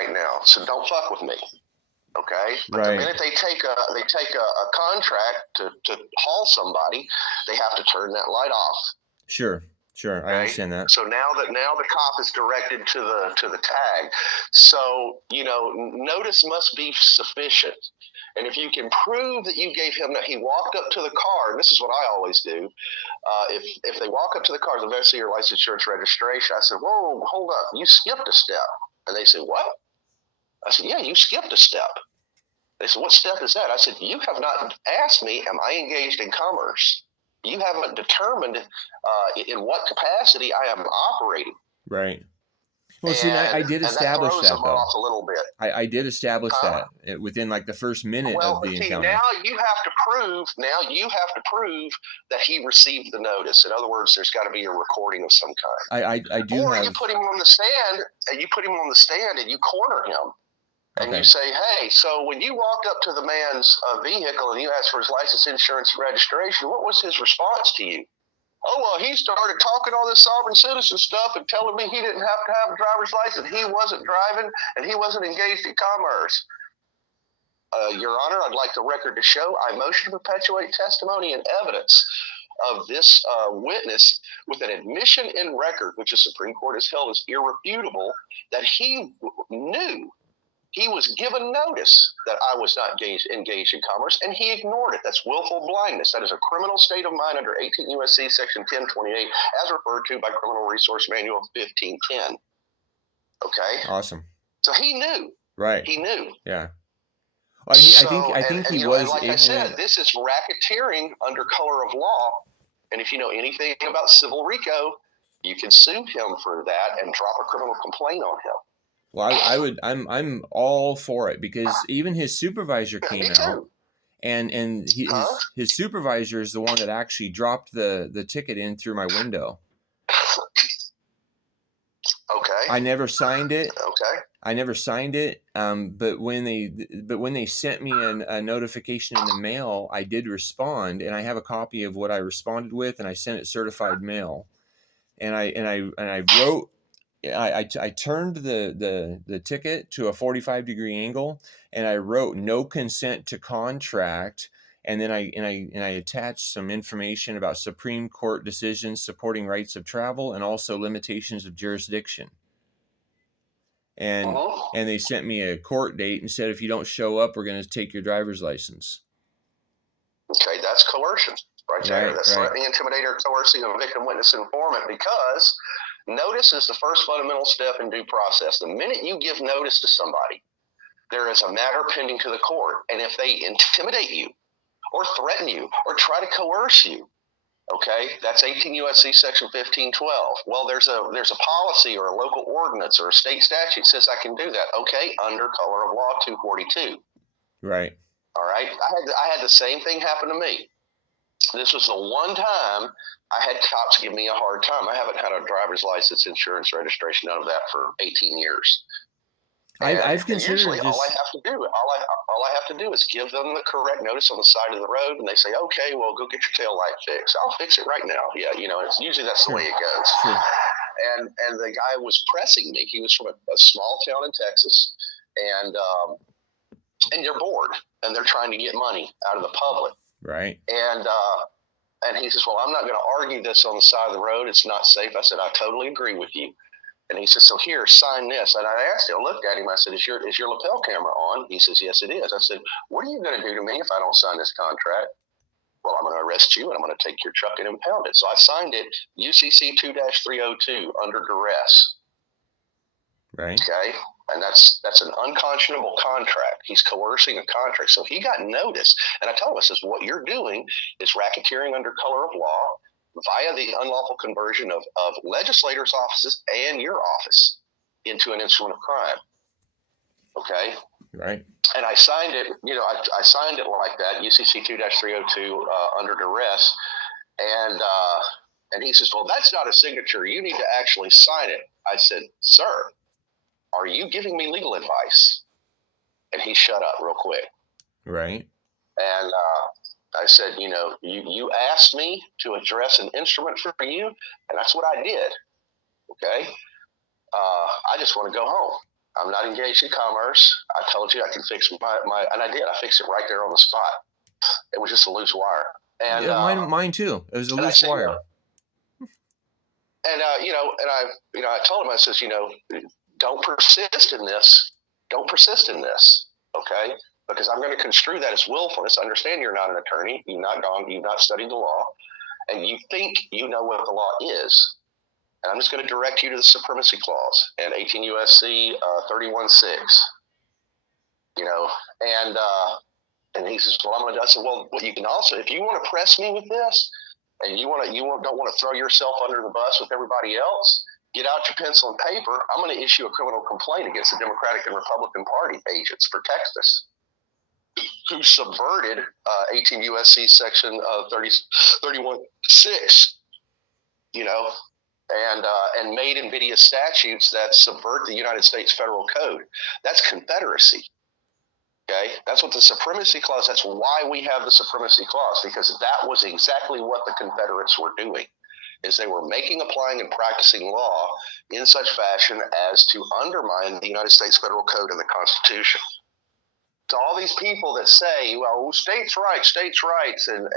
right now, so don't fuck with me. Okay, but the minute they take a contract to haul somebody, they have to turn that light off. Sure, okay? I understand that. So now the cop is directed to the tag. So notice must be sufficient, and if you can prove that you gave him that he walked up to the car, and this is what I always do. If they walk up to the car, they'll see your license, insurance, registration. I said, whoa, hold up, you skipped a step, and they said, what? I said, yeah, you skipped a step. They said, what step is that? I said, you have not asked me, am I engaged in commerce? You haven't determined in what capacity I am operating. Right. Well, see, I did establish that, though. Off a little bit. I did establish that within like the first minute of the encounter. Now you have to prove that he received the notice. In other words, there's got to be a recording of some kind. I do. Or you put him on the stand, and you corner him. And you say, hey, so when you walked up to the man's vehicle and you asked for his license, insurance, and registration, what was his response to you? Oh, well, he started talking all this sovereign citizen stuff and telling me he didn't have to have a driver's license. He wasn't driving and he wasn't engaged in commerce. Your Honor, I'd like the record to show I motion to perpetuate testimony and evidence of this witness with an admission in record, which the Supreme Court has held as irrefutable, that he knew. He was given notice that I was not engaged in commerce, and he ignored it. That's willful blindness. That is a criminal state of mind under 18 U.S.C. Section 1028, as referred to by Criminal Resource Manual 1510. Okay? Awesome. So he knew. Right. He knew. Yeah. Well, I think he was. Like I said, this is racketeering under color of law, and if you know anything about civil RICO, you can sue him for that and drop a criminal complaint on him. Well, I'm all for it, because even his supervisor came out, and his supervisor is the one that actually dropped the ticket in through my window. Okay. I never signed it. Okay. I never signed it. But when they sent me a notification in the mail, I did respond, and I have a copy of what I responded with, and I sent it certified mail, and I wrote. I turned the ticket to a 45-degree angle, and I wrote no consent to contract, and then I attached some information about Supreme Court decisions supporting rights of travel and also limitations of jurisdiction. And they sent me a court date and said, if you don't show up, we're going to take your driver's license. Okay, that's coercion right there. That's threatening, intimidating, or coercing a victim, witness, informant, because notice is the first fundamental step in due process. The minute you give notice to somebody, there is a matter pending to the court. And if they intimidate you or threaten you or try to coerce you, okay, that's 18 U.S.C. Section 1512. Well, there's a policy or a local ordinance or a state statute says I can do that. Okay, under color of law 242. Right. All right. I had the same thing happen to me. This was the one time I had cops give me a hard time. I haven't had a driver's license, insurance, registration, none of that for 18 years. I've considered usually all I have to do is give them the correct notice on the side of the road, and they say, okay, well, go get your tail light fixed. I'll fix it right now. Yeah, it's usually that's the way it goes. Sure. And the guy was pressing me. He was from a small town in Texas, and they're bored, and they're trying to get money out of the public. Right. And he says, well, I'm not going to argue this on the side of the road. It's not safe. I said, I totally agree with you. And he says, so here, sign this. And I asked him, I looked at him, I said, is your lapel camera on? He says, yes, it is. I said, what are you going to do to me if I don't sign this contract? Well, I'm going to arrest you, and I'm going to take your truck and impound it. So I signed it, UCC 2-302, under duress. Right. Okay? And that's an unconscionable contract. He's coercing a contract. So he got notice. And I told him, I says, what you're doing is racketeering under color of law via the unlawful conversion of legislators' offices and your office into an instrument of crime. Okay? Right. And I signed it, I signed it like that, UCC 2-302, under duress. And he says, well, that's not a signature. You need to actually sign it. I said, sir, are you giving me legal advice? And he shut up real quick. Right. And I said, you asked me to address an instrument for you, and that's what I did. Okay? I just want to go home. I'm not engaged in commerce. I told you I can fix my and I did. I fixed it right there on the spot. It was just a loose wire. And Yeah, mine too. It was a and I loose said, wire. and I told him, I says, don't persist in this. Don't persist in this, okay? Because I'm going to construe that as willfulness. Understand you're not an attorney. You've not studied the law, and you think you know what the law is. And I'm just going to direct you to the supremacy clause and 18 USC 31.6. And he says, well, I'm going to. I said, well, you can also, if you want to press me with this, and don't want to throw yourself under the bus with everybody else, get out your pencil and paper. I'm going to issue a criminal complaint against the Democratic and Republican Party agents for Texas who subverted 18 USC section 31.6, and made invidious statutes that subvert the United States federal code. That's Confederacy. Okay, that's what the supremacy clause. That's why we have the supremacy clause, because that was exactly what the Confederates were doing. Is they were making, applying, and practicing law in such fashion as to undermine the United States federal code and the Constitution. To all these people that say, well, states' rights, and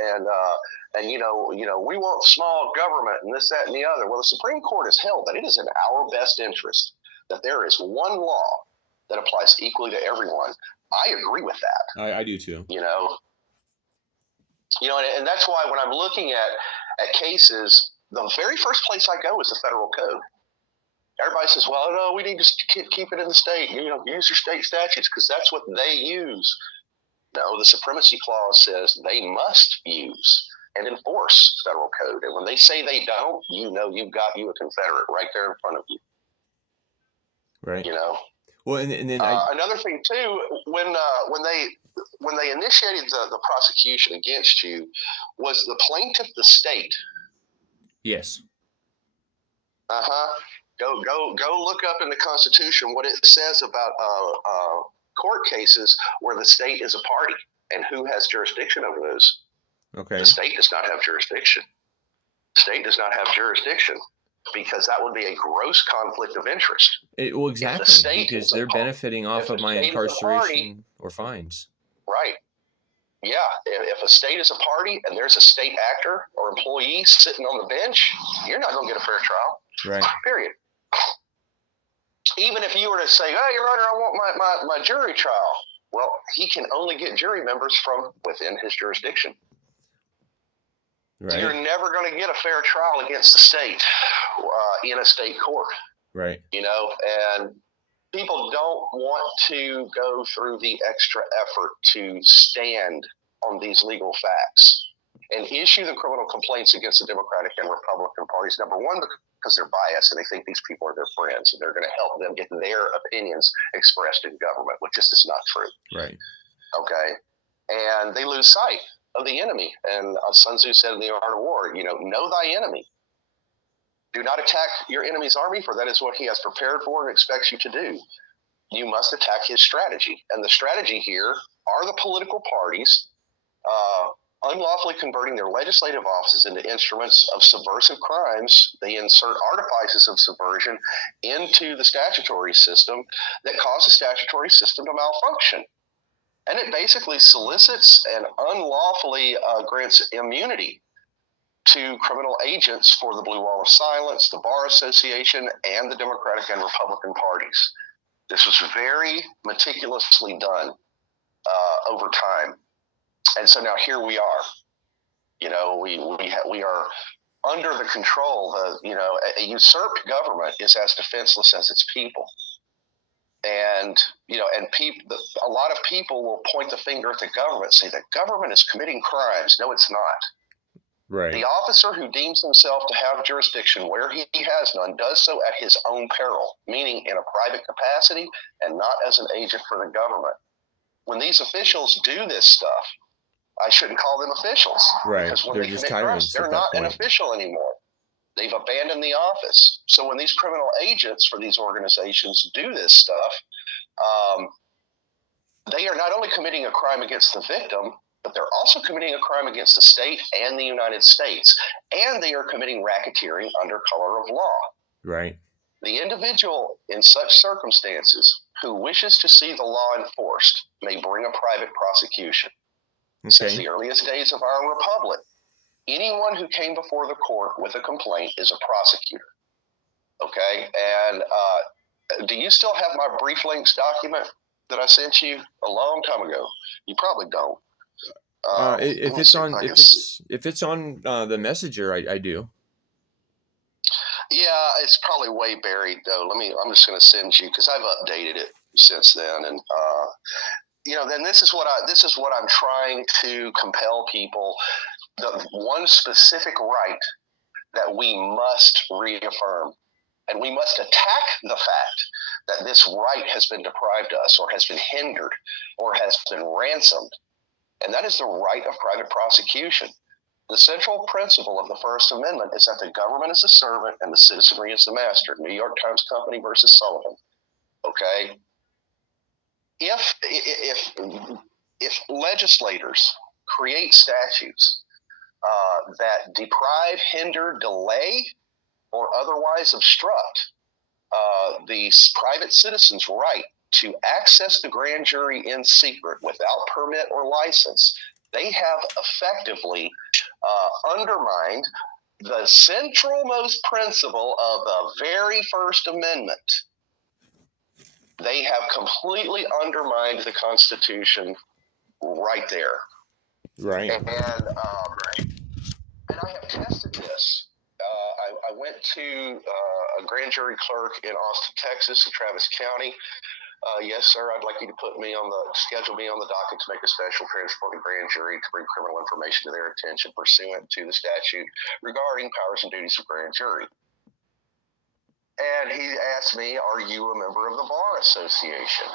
we want small government and this, that, and the other. Well, the Supreme Court has held that it is in our best interest that there is one law that applies equally to everyone. I agree with that. I do too. And that's why when I'm looking at cases, the very first place I go is the federal code. Everybody says, well, no, we need to keep it in the state. Use your state statutes because that's what they use. No, the supremacy clause says they must use and enforce federal code. And when they say they don't, you've got you a Confederate right there in front of you. Right. Well, and then another thing too, when they initiated the prosecution against you, was the plaintiff the state? Yes. Go look up in the Constitution what it says about court cases where the state is a party and who has jurisdiction over those. Okay. The state does not have jurisdiction. State does not have jurisdiction because that would be a gross conflict of interest. Well, exactly, because they're benefiting off of my incarceration or fines. Right. Yeah. If a state is a party and there's a state actor or employee sitting on the bench, you're not going to get a fair trial. Right. Period. Even if you were to say, oh, Your Honor, I want my jury trial. Well, he can only get jury members from within his jurisdiction. Right. You're never going to get a fair trial against the state in a state court. Right. And people don't want to go through the extra effort to stand on these legal facts and issue the criminal complaints against the Democratic and Republican parties. Number one, because they're biased and they think these people are their friends and they're going to help them get their opinions expressed in government, which just is not true. Right. Okay. And they lose sight of the enemy. And Sun Tzu said in The Art of War, know thy enemy. Do not attack your enemy's army, for that is what he has prepared for and expects you to do. You must attack his strategy. And the strategy here are the political parties unlawfully converting their legislative offices into instruments of subversive crimes. They insert artifices of subversion into the statutory system that cause the statutory system to malfunction. And it basically solicits and unlawfully grants immunity to criminal agents for the Blue Wall of Silence, the Bar Association, and the Democratic and Republican parties. This was very meticulously done over time. And so now here we are. We are under the control. A usurped government is as defenseless as its people. And a lot of people will point the finger at the government, say that government is committing crimes. No, it's not. Right. The officer who deems himself to have jurisdiction where he has none does so at his own peril, meaning in a private capacity and not as an agent for the government. When these officials do this stuff, I shouldn't call them officials. Right. Because when they're they just commit crimes, they're not an official anymore. They've abandoned the office. So when these criminal agents for these organizations do this stuff, they are not only committing a crime against the victim, but they're also committing a crime against the state and the United States. And they are committing racketeering under color of law. Right. The individual in such circumstances who wishes to see the law enforced may bring a private prosecution. Since the earliest days of our republic, anyone who came before the court with a complaint is a prosecutor. Okay, and do you still have my brief links document that I sent you a long time ago? You probably don't. If it's on the messenger, I do. Yeah, it's probably way buried though. I'm just going to send you, because I've updated it since then, and then this is what I'm trying to compel people. The one specific right that we must reaffirm, and we must attack the fact that this right has been deprived us, or has been hindered, or has been ransomed, and that is the right of private prosecution. The central principle of the First Amendment is that the government is the servant and the citizenry is the master. New York Times Company versus Sullivan. Okay? If legislators create statutes that deprive, hinder, delay, or otherwise obstruct the private citizen's right to access the grand jury in secret without permit or license, they have effectively undermined the centralmost principle of the very First Amendment. They have completely undermined the Constitution right there. Right. And I have tested this. I went to a grand jury clerk in Austin, Texas, in Travis County. Yes, sir, I'd like you to schedule me on the docket to make a special transport to grand jury to bring criminal information to their attention pursuant to the statute regarding powers and duties of grand jury. And he asked me, are you a member of the Bar Association?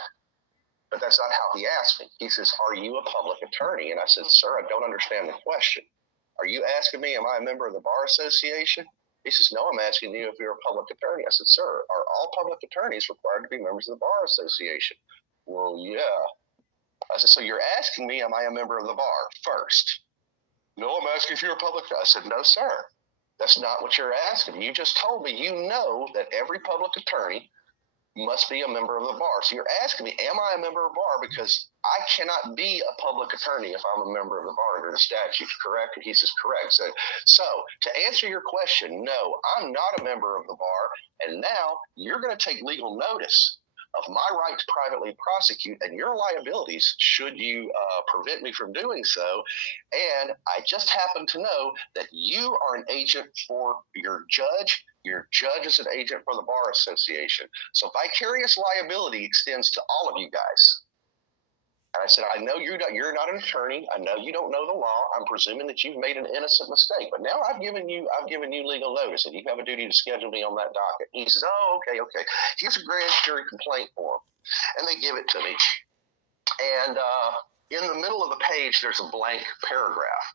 But that's not how he asked me. He says, are you a public attorney? And I said, sir, I don't understand the question. Are you asking me, am I a member of the Bar Association? He says, no, I'm asking you if you're a public attorney. I said, sir, are all public attorneys required to be members of the Bar Association? Well, yeah. I said, so you're asking me, am I a member of the bar first? No, I'm asking if you're a public attorney. I said, no, sir. That's not what you're asking. You just told me you know that every public attorney must be a member of the bar. So you're asking me, am I a member of the bar? Because I cannot be a public attorney if I'm a member of the bar under the statute, correct? And he says, correct. So to answer your question, no, I'm not a member of the bar. And now you're going to take legal notice of my right to privately prosecute and your liabilities should you prevent me from doing so. And I just happen to know that you are an agent for your judge. Your judge is an agent for the Bar Association. So vicarious liability extends to all of you guys. And I said, I know you're not an attorney. I know you don't know the law. I'm presuming that you've made an innocent mistake. But now I've given you legal notice, and you have a duty to schedule me on that docket. He says, oh, okay. Here's a grand jury complaint form. And they give it to me. And in the middle of the page, there's a blank paragraph.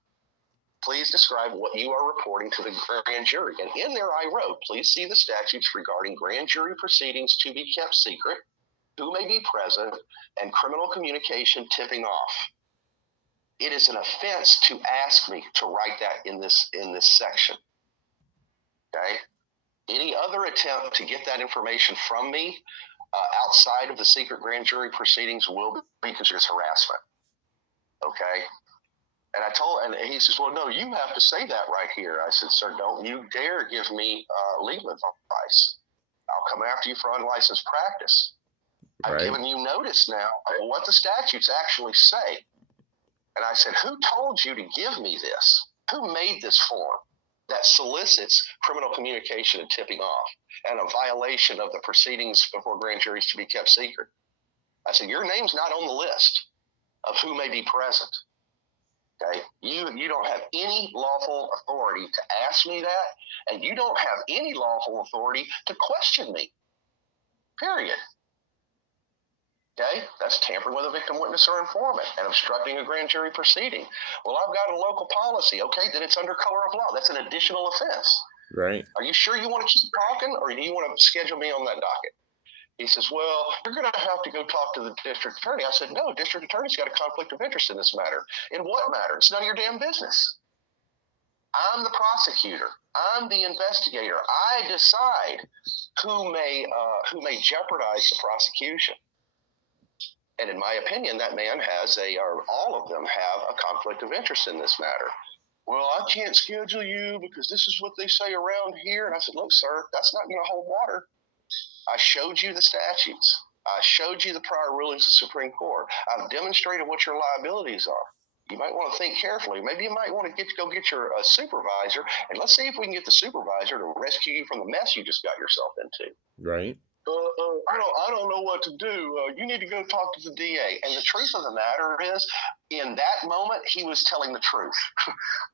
Please describe what you are reporting to the grand jury. And in there I wrote, please see the statutes regarding grand jury proceedings to be kept secret, who may be present, and criminal communication tipping off. It is an offense to ask me to write that in this section. Okay? Any other attempt to get that information from me outside of the secret grand jury proceedings will be considered harassment. Okay? And he says, well, no, you have to say that right here. I said, sir, don't you dare give me legal advice. I'll come after you for unlicensed practice. I've given you notice now of what the statutes actually say. And I said, who told you to give me this? Who made this form that solicits criminal communication and tipping off and a violation of the proceedings before grand juries to be kept secret? I said, your name's not on the list of who may be present. Okay? You don't have any lawful authority to ask me that, and you don't have any lawful authority to question me. Period. Okay, that's tampering with a victim, witness, or informant and obstructing a grand jury proceeding. Well, I've got a local policy. Okay, then it's under color of law. That's an additional offense. Right. Are you sure you want to keep talking, or do you want to schedule me on that docket? He says, well, you're going to have to go talk to the district attorney. I said, no, district attorney's got a conflict of interest in this matter. In what matter? It's none of your damn business. I'm the prosecutor. I'm the investigator. I decide who may jeopardize the prosecution. And in my opinion, that man has or all of them have a conflict of interest in this matter. Well, I can't schedule you because this is what they say around here. And I said, look, sir, that's not going to hold water. I showed you the statutes. I showed you the prior rulings of the Supreme Court. I've demonstrated what your liabilities are. You might want to think carefully. Maybe you might want to go get your supervisor, and let's see if we can get the supervisor to rescue you from the mess you just got yourself into. Right. I don't know what to do. You need to go talk to the DA. And the truth of the matter is, in that moment, he was telling the truth.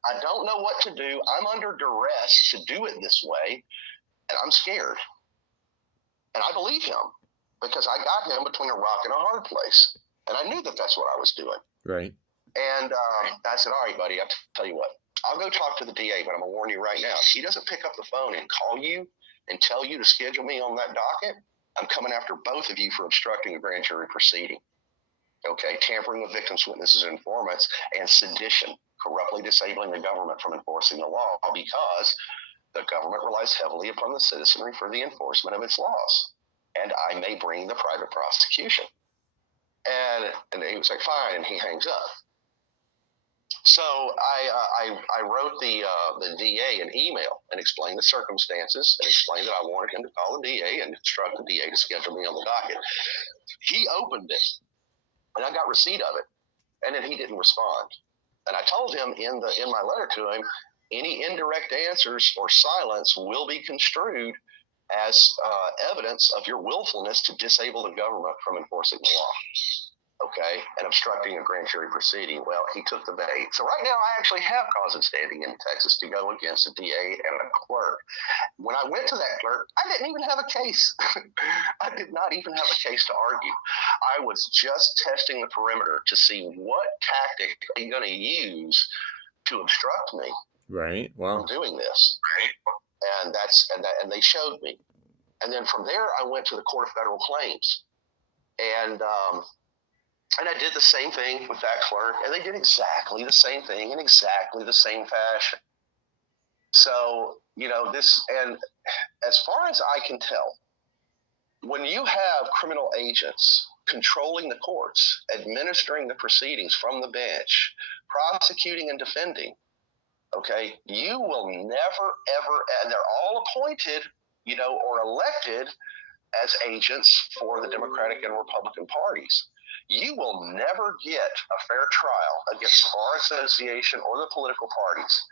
I don't know what to do. I'm under duress to do it this way, and I'm scared. And I believe him because I got him between a rock and a hard place. And I knew that that's what I was doing. Right. And I said, all right, buddy, I'll tell you what. I'll go talk to the DA, but I'm going to warn you right now. If she doesn't pick up the phone and call you and tell you to schedule me on that docket, I'm coming after both of you for obstructing a grand jury proceeding. Okay, tampering with victims, witnesses, and informants, and sedition, corruptly disabling the government from enforcing the law because the government relies heavily upon the citizenry for the enforcement of its laws. And I may bring the private prosecution. And he was like, fine, and he hangs up. So I wrote the DA an email and explained the circumstances and explained that I wanted him to call the DA and instruct the DA to schedule me on the docket. He opened it, and I got receipt of it, and then he didn't respond. And I told him in my letter to him, any indirect answers or silence will be construed as evidence of your willfulness to disable the government from enforcing the law. Okay, and obstructing a grand jury proceeding. Well, he took the bait. So right now I actually have cause and standing in Texas to go against a DA and a clerk. When I went to that clerk, I didn't even have a case. I did not even have a case to argue. I was just testing the perimeter to see what tactic are you going to use to obstruct me from doing this. Right. And they showed me. And then from there, I went to the Court of Federal Claims. And I did the same thing with that clerk, and they did exactly the same thing in exactly the same fashion. So, this, and as far as I can tell, when you have criminal agents controlling the courts, administering the proceedings from the bench, prosecuting and defending, okay, you will never, ever, and they're all appointed, or elected as agents for the Democratic and Republican parties. You will never get a fair trial against the Bar Association or the political parties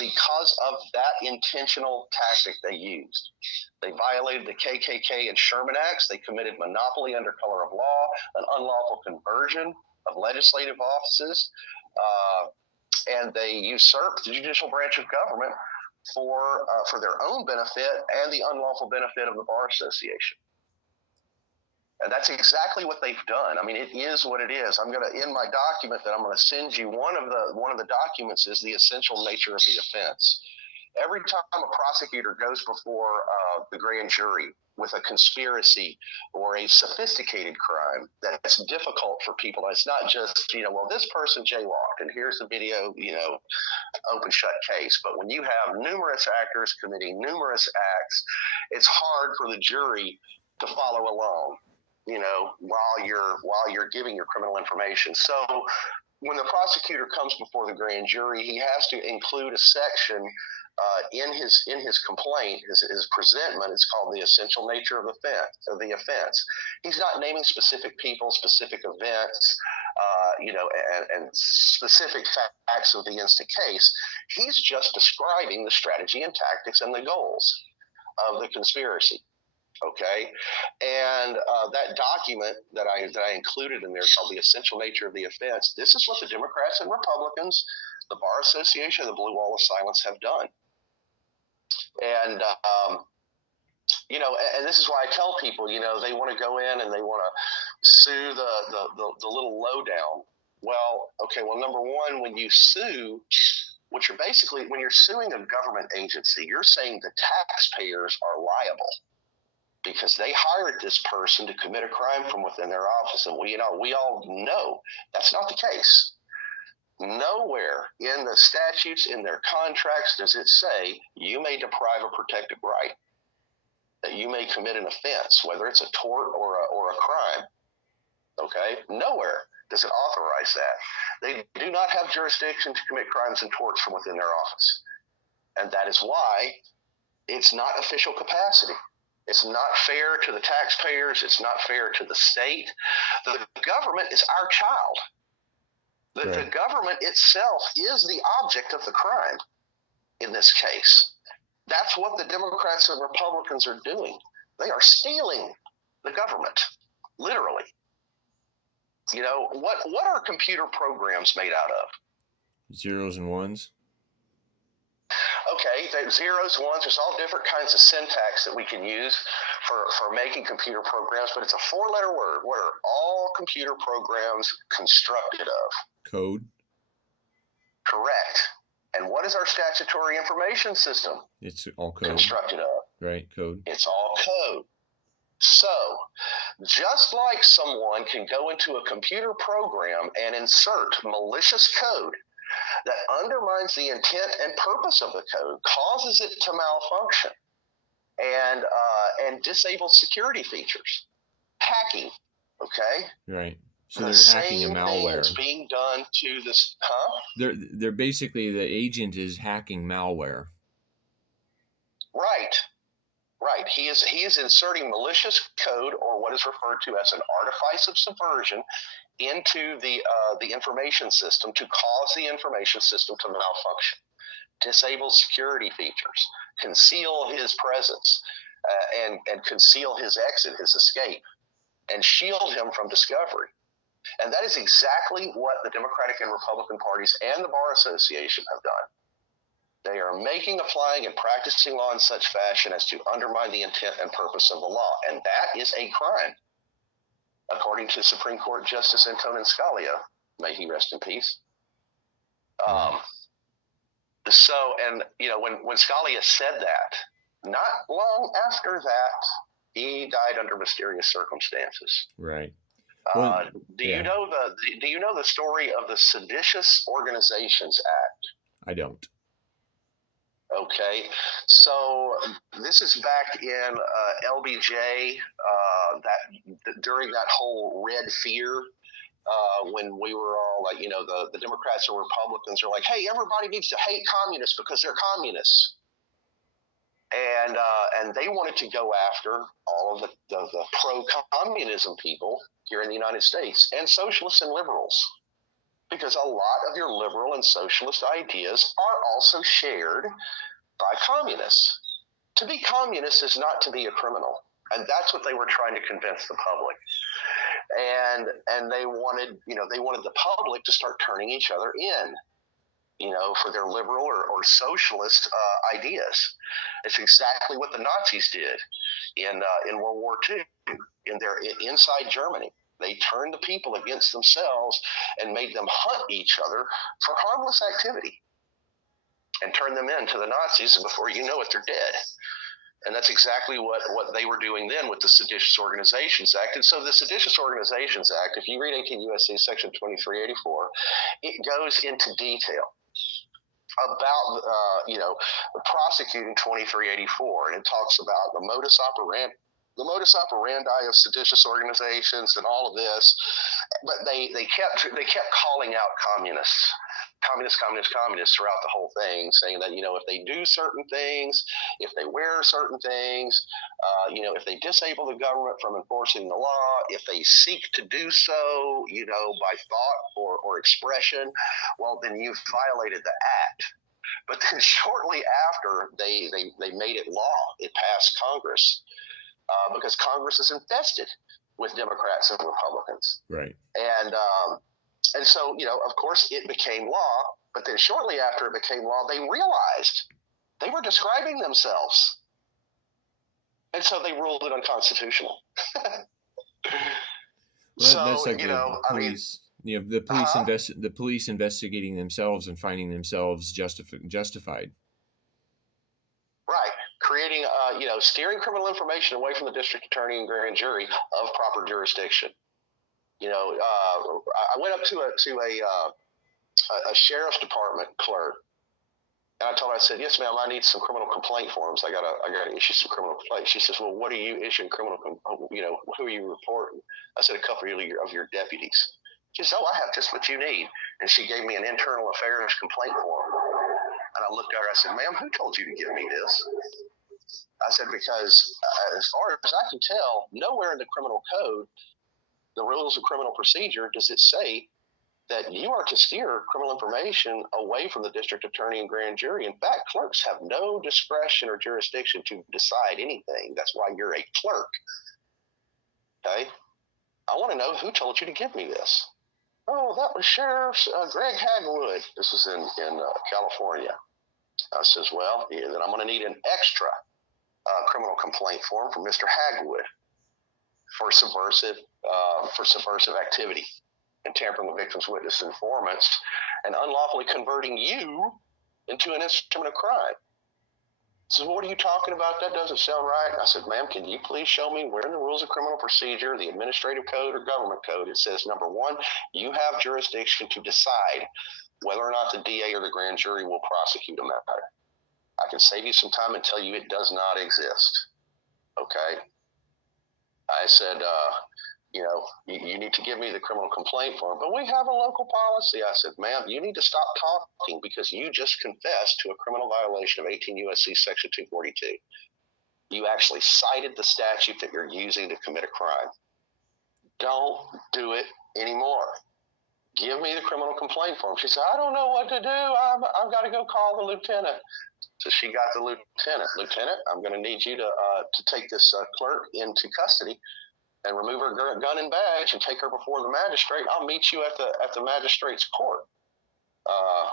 because of that intentional tactic they used. They violated the KKK and Sherman Acts. They committed monopoly under color of law, an unlawful conversion of legislative offices, and they usurped the judicial branch of government for their own benefit and the unlawful benefit of the Bar Association. And that's exactly what they've done. I mean, it is what it is. I'm going to, in my document that I'm going to send you, one of the documents is the essential nature of the offense. Every time a prosecutor goes before the grand jury with a conspiracy or a sophisticated crime that's difficult for people, it's not just, well, this person jaywalked and here's the video, open shut case. But when you have numerous actors committing numerous acts, it's hard for the jury to follow along, while you're giving your criminal information. So when the prosecutor comes before the grand jury, he has to include a section in his complaint, his presentment. It's called the essential nature of the offense. He's not naming specific people, specific events, and specific facts of the instant case. He's just describing the strategy and tactics and the goals of the conspiracy. Okay, and that document that I included in there called the essential nature of the offense. This is what the Democrats and Republicans, the Bar Association, and the Blue Wall of Silence have done. And and this is why I tell people, they want to go in and they want to sue the little lowdown. Well, okay. Well, number one, when you sue, when you're suing a government agency, you're saying the taxpayers are liable, because they hired this person to commit a crime from within their office. And we all know that's not the case. Nowhere in the statutes, in their contracts, does it say you may deprive a protected right, that you may commit an offense, whether it's a tort or a crime. Okay? Nowhere does it authorize that. They do not have jurisdiction to commit crimes and torts from within their office. And that is why it's not official capacity. It's not fair to the taxpayers. It's not fair to the state. The government is our child. The government itself is the object of the crime in this case. That's what the Democrats and Republicans are doing. They are stealing the government, literally. You know, what are computer programs made out of? Zeros and ones. Okay, zeros, ones, there's all different kinds of syntax that we can use for making computer programs, but it's a four-letter word. What are all computer programs constructed of? Code. Correct. And what is our statutory information system? It's all code. Constructed of? Right, code. It's all code. So, just like someone can go into a computer program and insert malicious code that undermines the intent and purpose of the code, causes it to malfunction, and disables security features. Hacking, okay? Right. So they're hacking a malware. Thing is being done to this, They're basically, the agent is hacking malware. Right. Right. He is inserting malicious code, or what is referred to as an artifice of subversion, into the information system to cause the information system to malfunction, disable security features, conceal his presence, and conceal his exit, his escape, and shield him from discovery. And that is exactly what the Democratic and Republican parties and the Bar Association have done. They are making, applying, and practicing law in such fashion as to undermine the intent and purpose of the law. And that is a crime, according to Supreme Court Justice Antonin Scalia. May he rest in peace. So, and, you know, when Scalia said that, not long after that, he died under mysterious circumstances. Right. Do you know the story of the Seditious Organizations Act? I don't. Okay, so this is back in LBJ, during that whole Red Fear, when we were all like, you know, the Democrats and Republicans are like, hey, everybody needs to hate communists because they're communists. And they wanted to go after all of the pro-communism people here in the United States, and socialists and liberals, because a lot of your liberal and socialist ideas are also shared by communists. To be communist is not to be a criminal, and that's what they were trying to convince the public. And they wanted the public to start turning each other in, you know, for their liberal or socialist ideas. It's exactly what the Nazis did in World War II, inside Germany. They turned the people against themselves and made them hunt each other for harmless activity, and turned them in to the Nazis, and before you know it, they're dead. And that's exactly what they were doing then with the Seditious Organizations Act. And so the Seditious Organizations Act, if you read 18 U.S.C. Section 2384, it goes into detail about, prosecuting 2384, and it talks about the modus operandi of seditious organizations and all of this. But they kept calling out communists throughout the whole thing, saying that, you know, if they do certain things, if they wear certain things, if they disable the government from enforcing the law, if they seek to do so, you know, by thought or expression, well, then you've violated the act. But then shortly after they made it law, it passed Congress, because Congress is infested with Democrats and Republicans. Right. And so, you know, of course, it became law. But then shortly after it became law, they realized they were describing themselves. And so they ruled it unconstitutional. That's like the police. The police investigating themselves and finding themselves justified. Right. Creating, steering criminal information away from the district attorney and grand jury of proper jurisdiction. You know, I went up to a sheriff's department clerk, And I told her, I said, yes, ma'am, I need some criminal complaint forms. I gotta issue some criminal complaints. She says, well, what are you issuing who are you reporting? I said, a couple of your deputies. She says, oh, I have just what you need. And she gave me an internal affairs complaint form. And I looked at her, I said, ma'am, who told you to give me this? I said, because as far as I can tell, nowhere in the criminal code, the rules of criminal procedure, does it say that you are to steer criminal information away from the district attorney and grand jury. In fact, clerks have no discretion or jurisdiction to decide anything. That's why you're a clerk. Okay? I want to know who told you to give me this. Oh, that was Sheriff Greg Hagwood. This is in California. I says, well, then I'm going to need an extra criminal complaint form from Mr. Hagwood for subversive activity and tampering with victims, witness, informants, and unlawfully converting you into an instrument of crime. So what are you talking about? That doesn't sound right. I said, ma'am, can you please show me where in the rules of criminal procedure, the administrative code or government code, it says, number one, you have jurisdiction to decide whether or not the DA or the grand jury will prosecute a matter. I can save you some time and tell you it does not exist. Okay? I said, you need to give me the criminal complaint form, but we have a local policy. I said, ma'am, you need to stop talking because you just confessed to a criminal violation of 18 U.S.C. Section 242. You actually cited the statute that you're using to commit a crime. Don't do it anymore. Give me the criminal complaint form. She said, I don't know what to do. I've got to go call the lieutenant. So she got the lieutenant. Lieutenant, I'm going to need you to take this clerk into custody and remove her gun and badge and take her before the magistrate. I'll meet you at the magistrate's court. I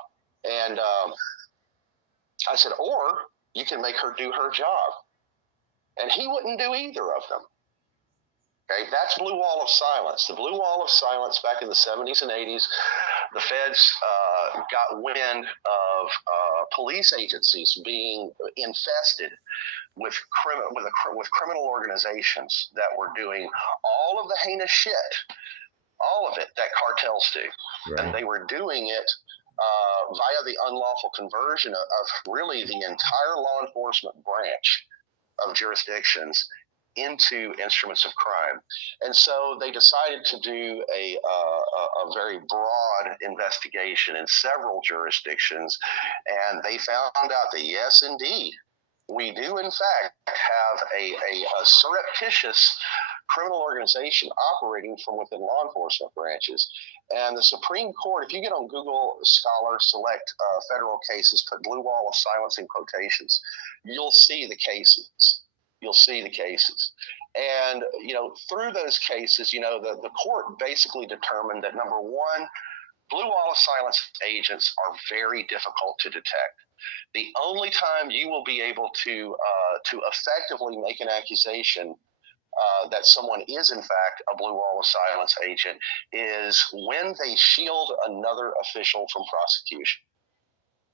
said, or you can make her do her job. And he wouldn't do either of them. Okay, that's blue wall of silence. The blue wall of silence back in the 70s and 80s, the feds got wind of police agencies being infested with criminal organizations that were doing all of the heinous shit, all of it that cartels do. Right. And they were doing it via the unlawful conversion of really the entire law enforcement branch of jurisdictions into instruments of crime. And so they decided to do a very broad investigation in several jurisdictions, and they found out that yes, indeed, we do in fact have a surreptitious criminal organization operating from within law enforcement branches. And the Supreme Court, if you get on Google Scholar, select federal cases, put blue wall of silence in quotations, you'll see the cases. And, through those cases, the court basically determined that, number one, blue wall of silence agents are very difficult to detect. The only time you will be able to effectively make an accusation that someone is, in fact, a blue wall of silence agent is when they shield another official from prosecution.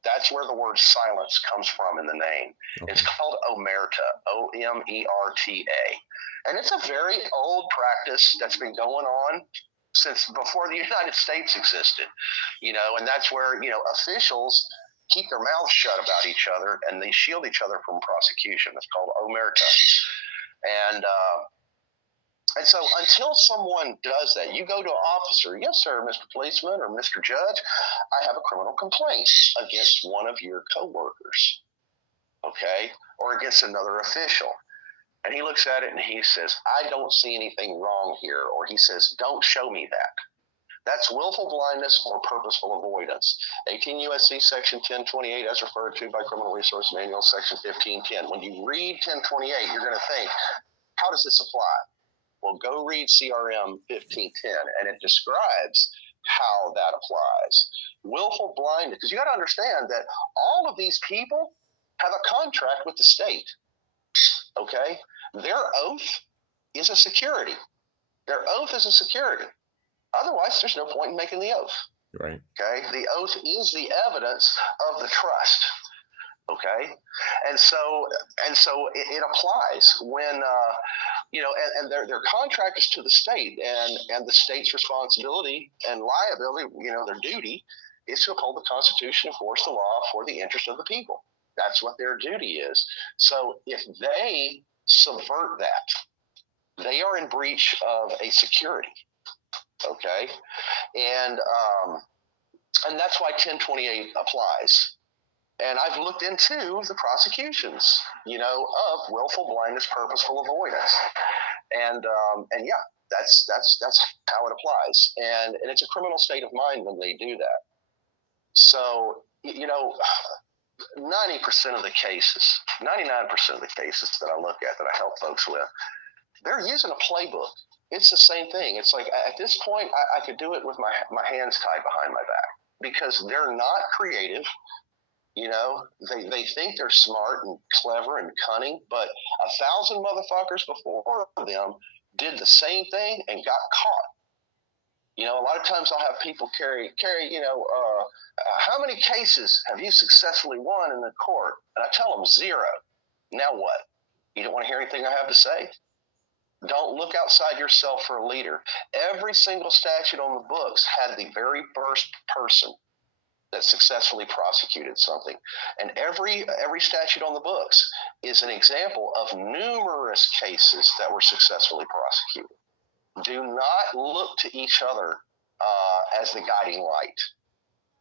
That's where the word silence comes from in the name. Okay. It's called omerta, O-M-E-R-T-A. And it's a very old practice that's been going on since before the United States existed, and that's where, officials keep their mouths shut about each other and they shield each other from prosecution. It's called omerta. And so until someone does that, you go to an officer, yes, sir, Mr. Policeman or Mr. Judge, I have a criminal complaint against one of your coworkers, okay, or against another official. And he looks at it and he says, I don't see anything wrong here, or he says, don't show me that. That's willful blindness or purposeful avoidance. 18 U.S.C. Section 1028, as referred to by Criminal Resource Manual, Section 1510. When you read 1028, you're going to think, how does this apply? Well, go read CRM 1510, and it describes how that applies. Willful blindness, because you got to understand that all of these people have a contract with the state, okay? Their oath is a security. Otherwise, there's no point in making the oath. Right. Okay? The oath is the evidence of the trust. Okay? And so it applies when and their contract is to the state, and the state's responsibility and liability, their duty is to uphold the Constitution, enforce the law for the interest of the people. That's what their duty is. So if they subvert that, they are in breach of a security. Okay, and that's why 1028 applies. And I've looked into the prosecutions, of willful blindness, purposeful avoidance, and yeah, that's how it applies. And it's a criminal state of mind when they do that. So 90% of the cases, 99% of the cases that I look at, that I help folks with, they're using a playbook. It's the same thing. It's like at this point, I could do it with my hands tied behind my back, because they're not creative. They think they're smart and clever and cunning, but 1,000 motherfuckers before them did the same thing and got caught. A lot of times I'll have people carry, how many cases have you successfully won in the court? And I tell them 0. Now what? You don't want to hear anything I have to say? Don't look outside yourself for a leader. Every single statute on the books had the very first person that successfully prosecuted something. And every statute on the books is an example of numerous cases that were successfully prosecuted. Do not look to each other as the guiding light,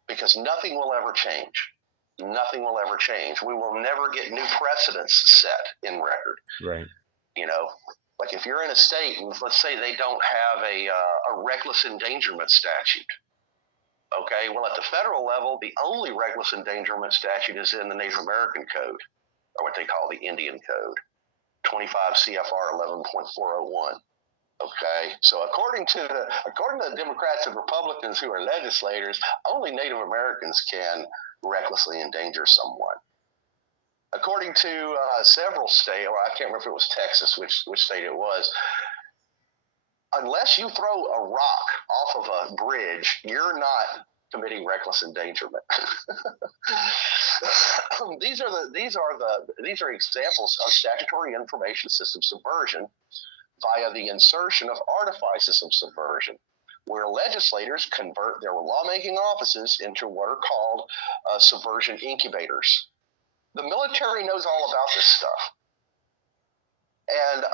because nothing will ever change. Nothing will ever change. We will never get new precedents set in record. Right. Like if you're in a state, and let's say they don't have a reckless endangerment statute. Okay, well, at the federal level, the only reckless endangerment statute is in the Native American Code, or what they call the Indian Code, 25 CFR 11.401. Okay, so according to the Democrats and Republicans who are legislators, only Native Americans can recklessly endanger someone. According to several states, or I can't remember if it was Texas, which state it was, unless you throw a rock off of a bridge, you're not committing reckless endangerment. These are examples of statutory information system subversion via the insertion of artifices of subversion, where legislators convert their lawmaking offices into what are called subversion incubators. The military knows all about this stuff. And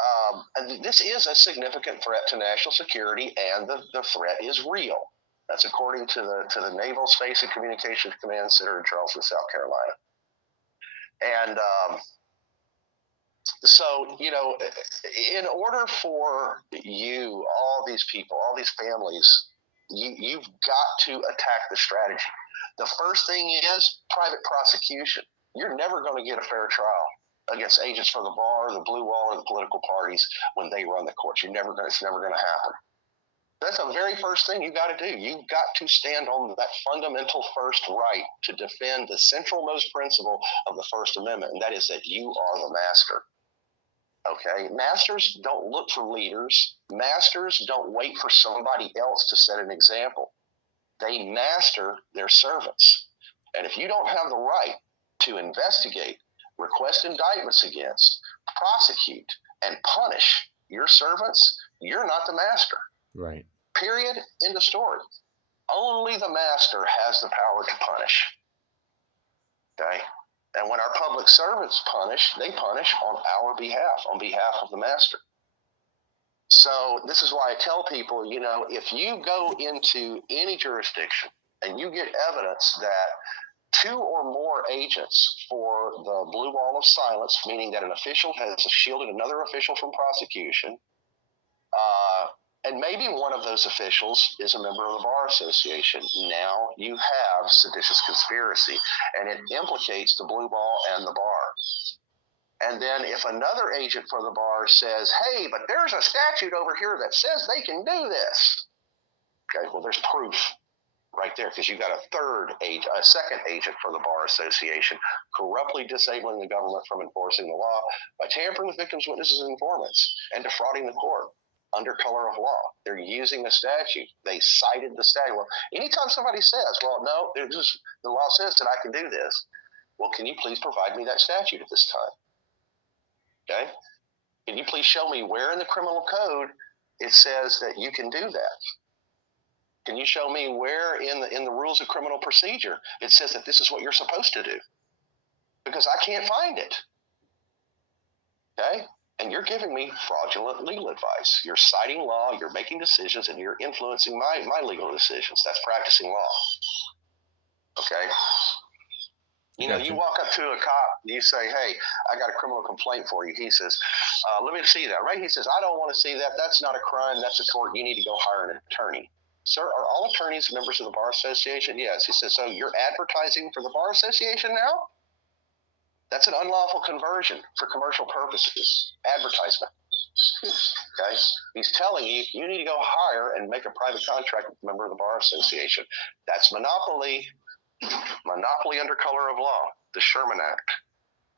this is a significant threat to national security, and the threat is real. That's according to the Naval Space and Communications Command Center in Charleston, South Carolina. And so, in order for you, all these people, all these families, you've got to attack the strategy. The first thing is private prosecution. You're never going to get a fair trial against agents for the bar, the blue wall, or the political parties when they run the courts. It's never going to happen. That's the very first thing you got to do. You've got to stand on that fundamental first right to defend the centralmost principle of the First Amendment, and that is that you are the master. Okay? Masters don't look for leaders. Masters don't wait for somebody else to set an example. They master their servants. And if you don't have the right to investigate, request indictments against, prosecute, and punish your servants, you're not the master. Right. Period. End of story. Only the master has the power to punish. Okay? And when our public servants punish, they punish on our behalf, on behalf of the master. So this is why I tell people, if you go into any jurisdiction and you get evidence that 2 or more agents for the blue wall of silence, meaning that an official has shielded another official from prosecution, and maybe one of those officials is a member of the Bar Association. Now you have seditious conspiracy, and it implicates the blue ball and the bar. And then if another agent for the bar says, hey, but there's a statute over here that says they can do this. Okay, well, there's proof right there, because you got a second agent for the Bar Association corruptly disabling the government from enforcing the law by tampering with victims, witnesses, and informants, and defrauding the court under color of law. They're using the statute. They cited the statute. Well, anytime somebody says, well, no, the law says that I can do this, well, can you please provide me that statute at this time? Okay? Can you please show me where in the criminal code it says that you can do that? Can you show me where in the rules of criminal procedure it says that this is what you're supposed to do? Because I can't find it. Okay? And you're giving me fraudulent legal advice. You're citing law, you're making decisions, and you're influencing my legal decisions. That's practicing law. Okay? You know, you walk up to a cop, you say, hey, I got a criminal complaint for you. He says, let me see that, right? He says, I don't want to see that. That's not a crime. That's a tort. You need to go hire an attorney. Sir, are all attorneys members of the Bar Association? Yes. He says, so you're advertising for the Bar Association now? That's an unlawful conversion for commercial purposes. Advertisement. Okay? He's telling you, you need to go hire and make a private contract with a member of the Bar Association. That's monopoly. Monopoly under color of law. The Sherman Act.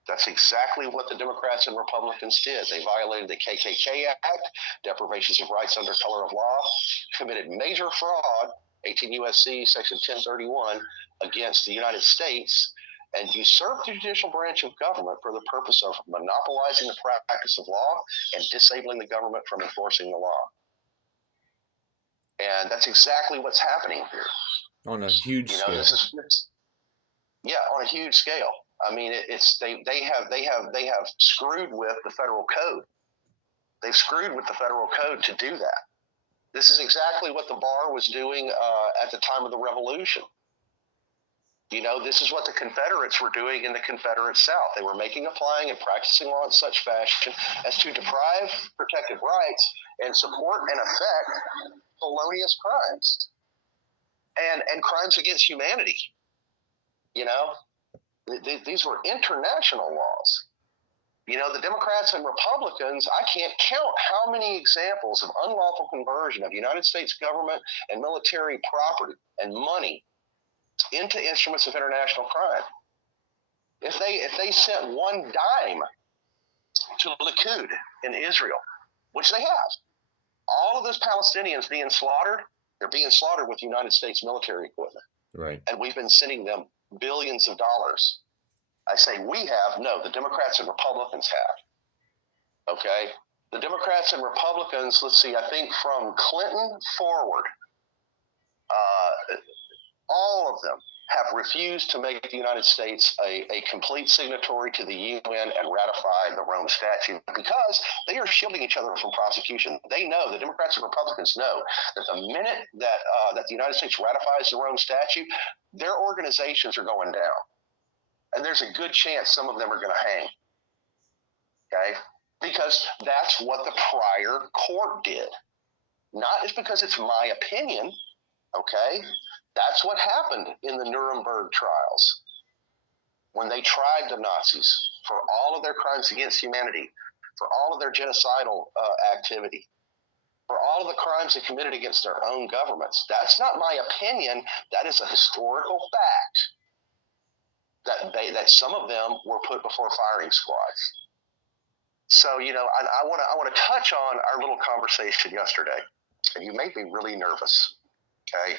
That's exactly what the Democrats and Republicans did. They violated the KKK Act, deprivations of rights under color of law, committed major fraud, 18 U.S.C. Section 1031, against the United States, and usurped the judicial branch of government for the purpose of monopolizing the practice of law and disabling the government from enforcing the law. And that's exactly what's happening here. On a huge scale. On a huge scale. I mean, they have screwed with the federal code. They've screwed with the federal code to do that. This is exactly what the bar was doing at the time of the Revolution. You know, this is what the Confederates were doing in the Confederate South. They were making, applying, and practicing law in such fashion as to deprive protected rights and support and affect felonious crimes and crimes against humanity. You know, these were international laws. You know, the Democrats and Republicans, I can't count how many examples of unlawful conversion of United States government and military property and money into instruments of international crime. If they sent one dime to Likud in Israel, which they have, all of those Palestinians being slaughtered, they're being slaughtered with United States military equipment. Right. And we've been sending them billions of dollars. I say we have, no, the Democrats and Republicans have. Okay? The Democrats and Republicans, let's see, I think from Clinton forward, all of them have refused to make the United States a complete signatory to the UN and ratify the Rome Statute because they are shielding each other from prosecution. They know, the Democrats and Republicans know, that the minute that the United States ratifies the Rome Statute, their organizations are going down. And there's a good chance some of them are going to hang. Okay? Because that's what the prior court did. Not just because it's my opinion, okay? That's what happened in the Nuremberg trials when they tried the Nazis for all of their crimes against humanity, for all of their genocidal activity, for all of the crimes they committed against their own governments. That's not my opinion. That is a historical fact that some of them were put before firing squads. So, you know, I want to touch on our little conversation yesterday, and you made me really nervous. Okay.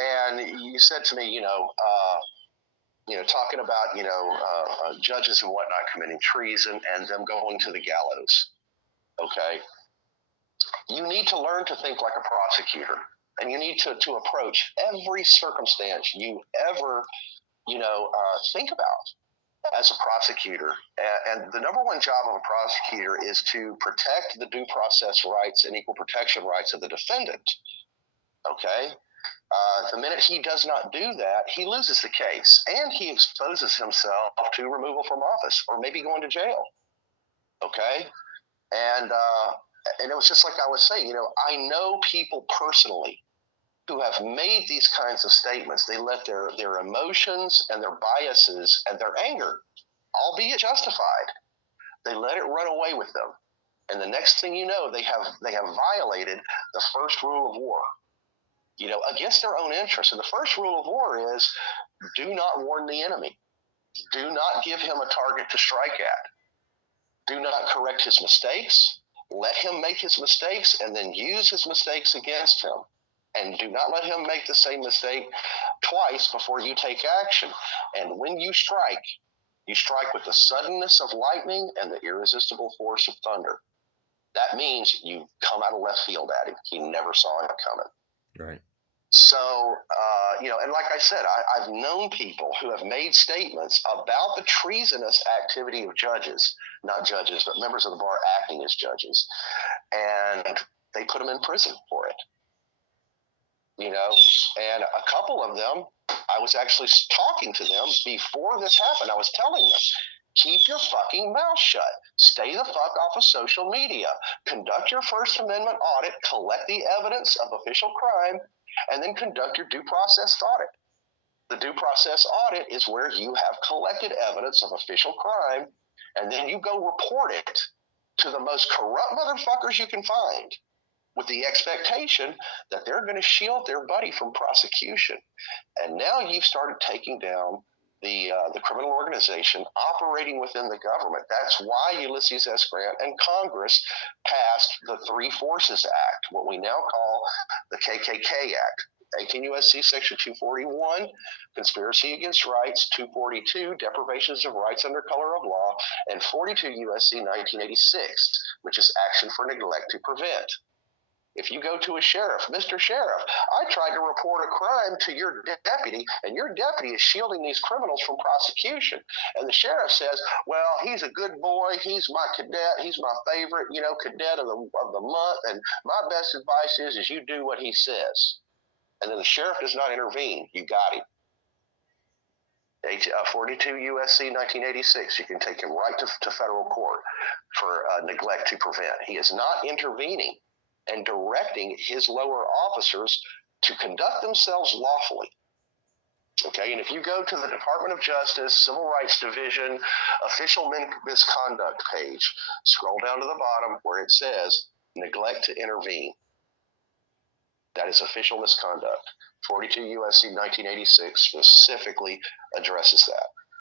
And you said to me, talking about, judges and whatnot committing treason and them going to the gallows. Okay. You need to learn to think like a prosecutor, and you need to approach every circumstance you ever, think about as a prosecutor. And the number one job of a prosecutor is to protect the due process rights and equal protection rights of the defendant. Okay. The minute he does not do that, he loses the case, and he exposes himself to removal from office or maybe going to jail. Okay? And it was just like I was saying, I know people personally who have made these kinds of statements. They let their emotions and their biases and their anger, albeit justified, they let it run away with them. And the next thing you know, they have violated the first rule of war. Against their own interests. And the first rule of war is do not warn the enemy. Do not give him a target to strike at. Do not correct his mistakes. Let him make his mistakes and then use his mistakes against him. And do not let him make the same mistake twice before you take action. And when you strike with the suddenness of lightning and the irresistible force of thunder. That means you come out of left field at him. He never saw it coming. Right. So, and like I said, I've known people who have made statements about the treasonous activity of judges, not judges, but members of the bar acting as judges, and they put them in prison for it. And a couple of them, I was actually talking to them before this happened. I was telling them, keep your fucking mouth shut. Stay the fuck off of social media. Conduct your First Amendment audit, collect the evidence of official crime, and then conduct your due process audit. The due process audit is where you have collected evidence of official crime, and then you go report it to the most corrupt motherfuckers you can find, with the expectation that they're going to shield their buddy from prosecution. And now you've started taking down the criminal organization operating within the government. That's why Ulysses S. Grant and Congress passed the Three Forces Act, what we now call the KKK Act. 18 U.S.C. Section 241, conspiracy against rights, 242, deprivations of rights under color of law, and 42 U.S.C. 1986, which is action for neglect to prevent. If you go to a sheriff, Mr. Sheriff, I tried to report a crime to your deputy, and your deputy is shielding these criminals from prosecution. And the sheriff says, well, he's a good boy. He's my cadet. He's my favorite, cadet of the month. And my best advice is you do what he says. And then the sheriff does not intervene. You got him. 42 U.S.C. 1986, you can take him right to federal court for neglect to prevent. He is not intervening and directing his lower officers to conduct themselves lawfully. Okay, and if you go to the Department of Justice, Civil Rights Division, official misconduct page, scroll down to the bottom where it says neglect to intervene. That is official misconduct. 42 U.S.C. 1986 specifically addresses that.